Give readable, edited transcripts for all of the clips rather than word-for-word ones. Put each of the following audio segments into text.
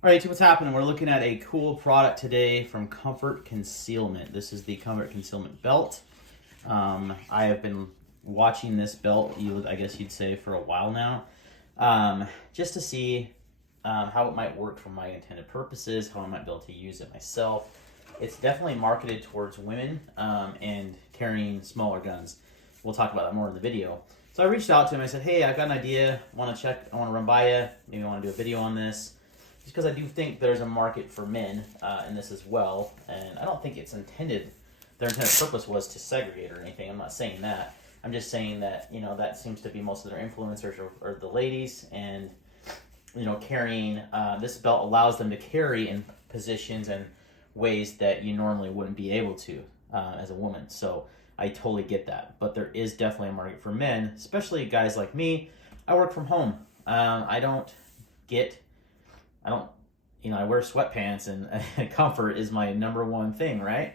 All right, so what's happening? We're looking at a cool product today from Concealment. This is the Comfort Concealment belt. I have been watching this belt, I guess you'd say, for a while now, just to see how it might work for my intended purposes, how I might be able to use it myself. It's definitely marketed towards women and carrying smaller guns. We'll talk about that more in the video. So I reached out to him. I said, "Hey, I've got an idea. I want to run by you. Maybe I want to do a video on this." Just because I do think there's a market for men in this as well, and I don't think it's intended. Their intended purpose was to segregate or anything. I'm not saying that. I'm just saying that that seems to be most of their influencers are the ladies, and carrying this belt allows them to carry in positions and ways that you normally wouldn't be able to as a woman. So I totally get that, but there is definitely a market for men, especially guys like me. I work from home. I don't, I wear sweatpants and comfort is my number one thing, right?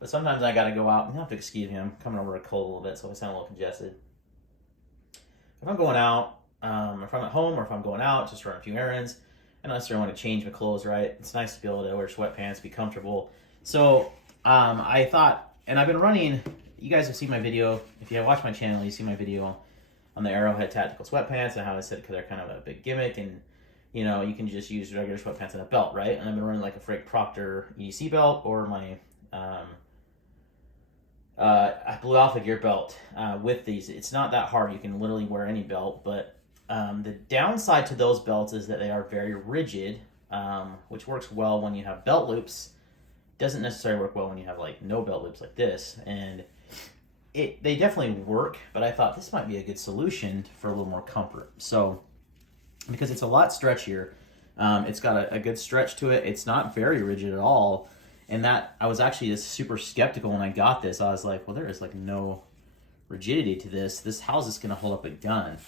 But sometimes I got to go out. You have to excuse me. I'm coming over a cold a little bit, so I sound a little congested. If I'm going out, if I'm at home or if I'm going out, just run a few errands, I don't necessarily want to change my clothes, right? It's nice to be able to wear sweatpants, be comfortable. So I thought, and I've been running, you guys have seen my video. If you have watched my channel, you see my video on the Arrowhead Tactical Sweatpants and how I said because they're kind of a big gimmick, and you can just use regular sweatpants and a belt, right? And I've been running like a Frank Proctor EDC belt or my Blue Alpha Gear belt with these. It's not that hard. You can literally wear any belt, but the downside to those belts is that they are very rigid, which works well when you have belt loops. Doesn't necessarily work well when you have like no belt loops like this. And they definitely work, but I thought this might be a good solution for a little more comfort. So because it's a lot stretchier. It's got a good stretch to it. It's not very rigid at all. And that I was actually just super skeptical when I got this. I was like, well, there is like no rigidity to this. How's this going to hold up a gun?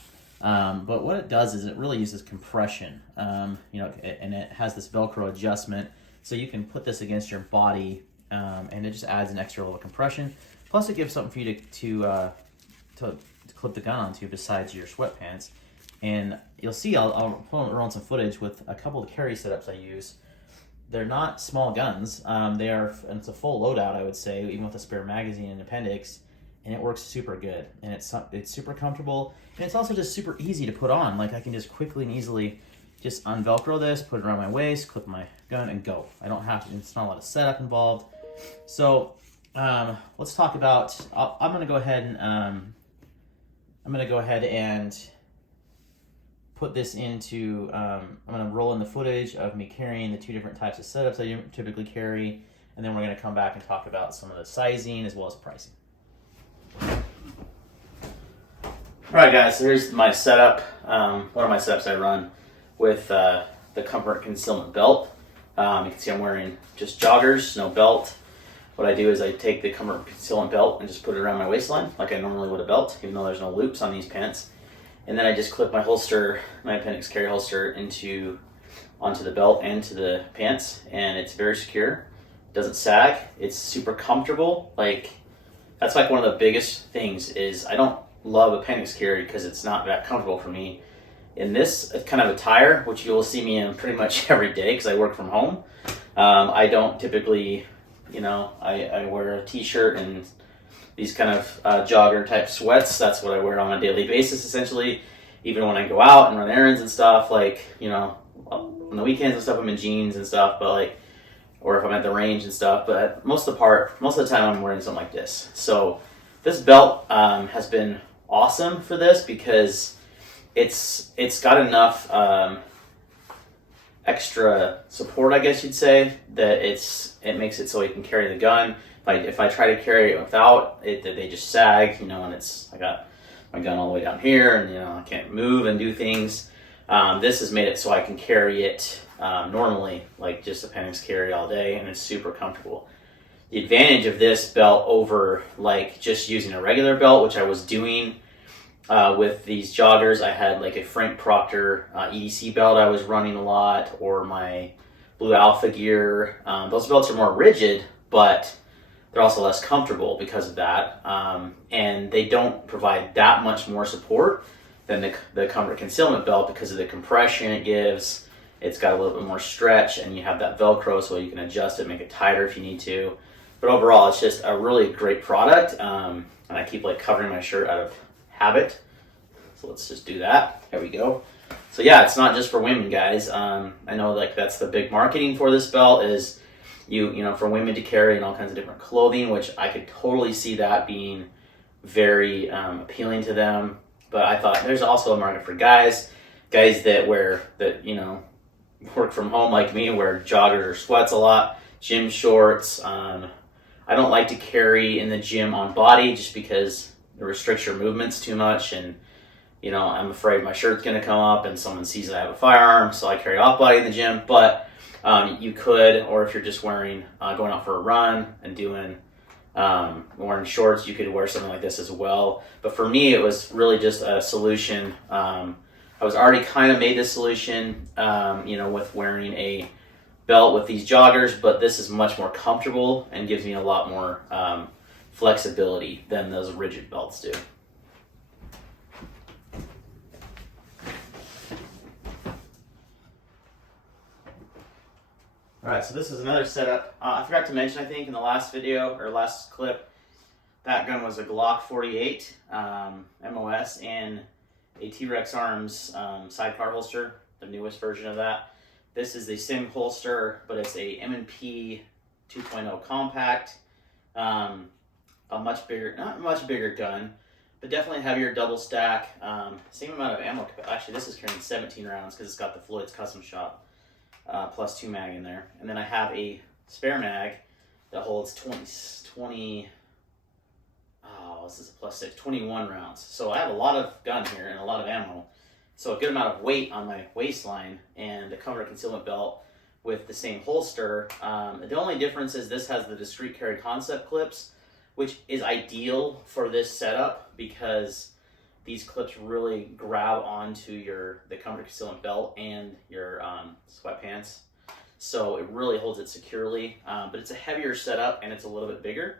But what it does is it really uses compression. And it has this Velcro adjustment, so you can put this against your body, and it just adds an extra level of compression. Plus, it gives something for you to clip the gun onto besides your sweatpants. And you'll see, I'll roll some footage with a couple of carry setups I use. They're not small guns. And it's a full loadout, I would say, even with a spare magazine and appendix, and it works super good. And it's super comfortable, and it's also just super easy to put on. Like I can just quickly and easily just unvelcro this, put it around my waist, clip my gun, and go. I don't have to. It's not a lot of setup involved. So let's talk about. I'm gonna go ahead and put this into, I'm going to roll in the footage of me carrying the two different types of setups I typically carry, and then we're going to come back and talk about some of the sizing as well as pricing. Alright guys, so here's my setup, one of my setups I run with the Comfort Concealment belt. You can see I'm wearing just joggers, no belt. What I do is I take the Comfort Concealment belt and just put it around my waistline like I normally would a belt, even though there's no loops on these pants. And then I just clip my holster, my appendix carry holster, onto the belt and to the pants, and it's very secure. It doesn't sag. It's super comfortable. Like that's like one of the biggest things is I don't love appendix carry because it's not that comfortable for me. In this kind of attire, which you will see me in pretty much every day because I work from home, I don't typically, I wear a t-shirt and these kind of jogger type sweats. That's what I wear on a daily basis, essentially. Even when I go out and run errands and stuff, like, on the weekends and stuff, I'm in jeans and stuff, but or if I'm at the range and stuff, but most of the time I'm wearing something like this. So this belt has been awesome for this because it's got enough extra support, I guess you'd say, that it makes it so you can carry the gun. If I try to carry it without it, they just sag, and I got my gun all the way down here, and I can't move and do things. This has made it so I can carry it normally, like just appendix carry all day, and it's super comfortable. The advantage of this belt over like just using a regular belt, which I was doing with these joggers, I had like a Frank Proctor EDC belt I was running a lot, or my Blue Alpha Gear. Those belts are more rigid, but they're also less comfortable because of that, and they don't provide that much more support than the Comfort Concealment belt because of the compression it gives, It's got a little bit more stretch, and you have that Velcro so you can adjust it, make it tighter if you need to. But overall, it's just a really great product. And I keep like covering my shirt out of habit. So let's just do that. There we go. So yeah, it's not just for women, guys. I know like that's the big marketing for this belt is you know, for women to carry in all kinds of different clothing, which I could totally see that being very appealing to them. But I thought there's also a market for guys that wear, that, you know, work from home like me, wear joggers or sweats a lot, gym shorts. I don't like to carry in the gym on body just because it restricts your movements too much, and you know, I'm afraid my shirt's gonna come up and someone sees that I have a firearm, so I carry off body in the gym. But you could, or if you're just wearing, going out for a run and doing, wearing shorts, you could wear something like this as well. But for me, it was really just a solution. I was already kind of made this solution, you know, with wearing a belt with these joggers, but this is much more comfortable and gives me a lot more flexibility than those rigid belts do. All right, so this is another setup. I forgot to mention, I think, in the last video or last clip, that gun was a Glock 48 MOS and a T-Rex Arms sidecar holster, the newest version of that. This is the same holster, but it's a M&P 2.0 compact, a much bigger, not much bigger gun, but definitely heavier double stack. Same amount of ammo. Actually, this is carrying 17 rounds because it's got the Floyd's custom shot. Plus 2 mag in there. And then I have a spare mag that holds 20 oh, this is a plus 6, 21 rounds. So I have a lot of gun here and a lot of ammo. So a good amount of weight on my waistline, and the cover concealment belt with the same holster. The only difference is this has the discreet carry concept clips, which is ideal for this setup because these clips really grab onto the comfort concealment belt and your sweatpants. So it really holds it securely, but it's a heavier setup and it's a little bit bigger,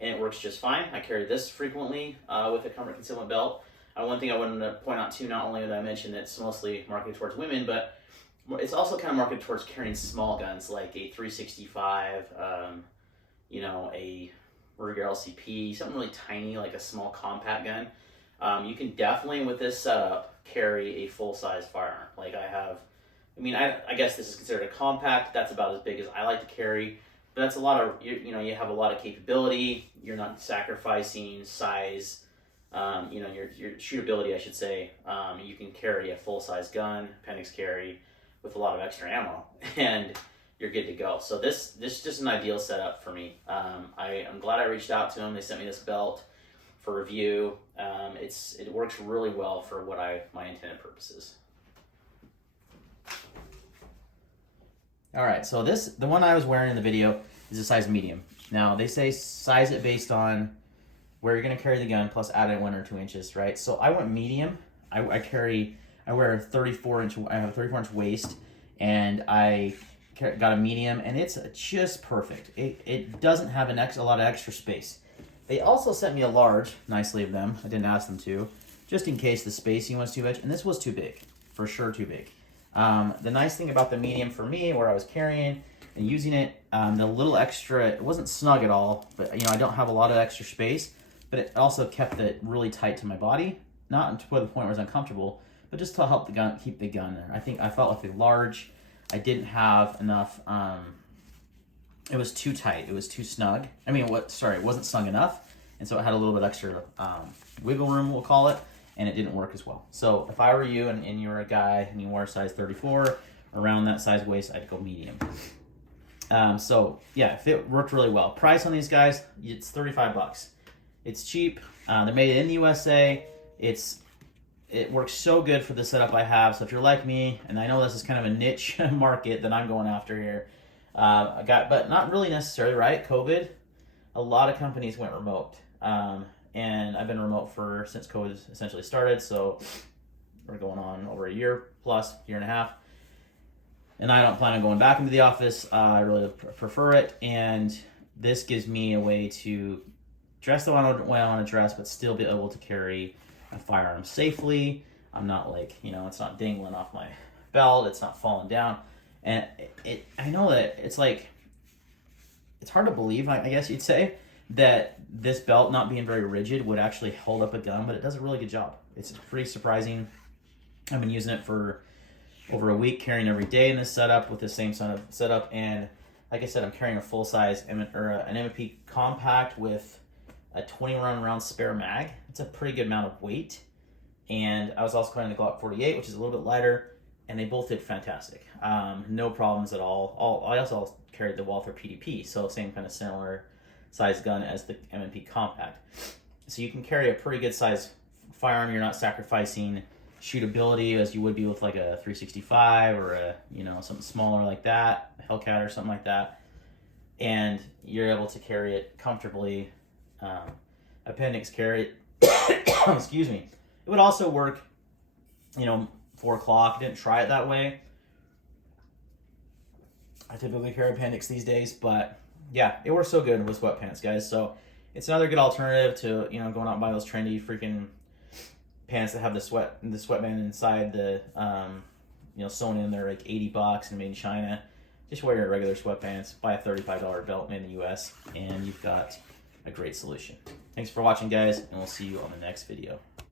and it works just fine. I carry this frequently with a comfort concealment belt. One thing I wanted to point out too, not only did I mention it's mostly marketed towards women, but it's also kind of marketed towards carrying small guns like a 365, you know, a Ruger LCP, something really tiny like a small compact gun. You can definitely, with this setup, carry a full-size firearm. Like I have, I mean, I guess this is considered a compact. That's about as big as I like to carry. But that's a lot of, you know, you have a lot of capability. You're not sacrificing size, you know, your shootability, I should say. You can carry a full-size gun, appendix carry, with a lot of extra ammo, and you're good to go. So this is just an ideal setup for me. I'm glad I reached out to them. They sent me this belt for review. It works really well for what my intended purposes. All right, so the one I was wearing in the video is a size medium. Now they say size it based on where you're gonna carry the gun plus add in 1 or 2 inches, right? So I went medium. I wear a 34-inch. I have a 34-inch waist, and I got a medium, and it's just perfect. It doesn't have a lot of extra space. They also sent me a large, nicely of them. I didn't ask them to, just in case the spacing was too much, and this was too big, for sure too big. The nice thing about the medium for me, where I was carrying and using it, the little extra, it wasn't snug at all, but you know, I don't have a lot of extra space, but it also kept it really tight to my body, not to the point where it was uncomfortable, but just to help the gun, keep the gun there. I felt like the large, I didn't have enough, it was too tight, it was too snug. I mean, it wasn't snug enough, and so it had a little bit extra wiggle room, we'll call it, and it didn't work as well. So if I were you and you were a guy and you wore a size 34, around that size waist, I'd go medium. So yeah, it worked really well. Price on these guys, it's $35. It's cheap. They're made in the USA. It works so good for the setup I have. So if you're like me, and I know this is kind of a niche market that I'm going after here, but not really necessarily, right? COVID, a lot of companies went remote. And I've been remote since COVID essentially started, so we're going on over a year plus, year and a half. And I don't plan on going back into the office. I really prefer it, and this gives me a way to dress the way I want to dress, but still be able to carry a firearm safely. I'm not it's not dangling off my belt. It's not falling down. And I know that it's like, it's hard to believe, I guess you'd say, that this belt not being very rigid would actually hold up a gun, but it does a really good job. It's pretty surprising. I've been using it for over a week, carrying every day in this setup with the same setup. And like I said, I'm carrying a full-size an M&P compact with a 21 round spare mag. It's a pretty good amount of weight. And I was also carrying the Glock 48, which is a little bit lighter, and they both did fantastic. No problems at all. I also carried the Walther PDP, so same kind of similar size gun as the M&P compact. So you can carry a pretty good size firearm. You're not sacrificing shootability as you would be with like a 365 or a, you know, something smaller like that, a Hellcat or something like that. And you're able to carry it comfortably. Appendix carry it. Excuse me. It would also work, you know, 4 o'clock. Didn't try it that way. I typically carry appendix these days, but yeah, it works so good with sweatpants, guys. So it's another good alternative to, you know, going out and buying those trendy freaking pants that have the sweatband inside the, you know, sewn in there, like $80 and made in China. Just wear your regular sweatpants, buy a $35 belt made in the US, and you've got a great solution. Thanks for watching, guys, and we'll see you on the next video.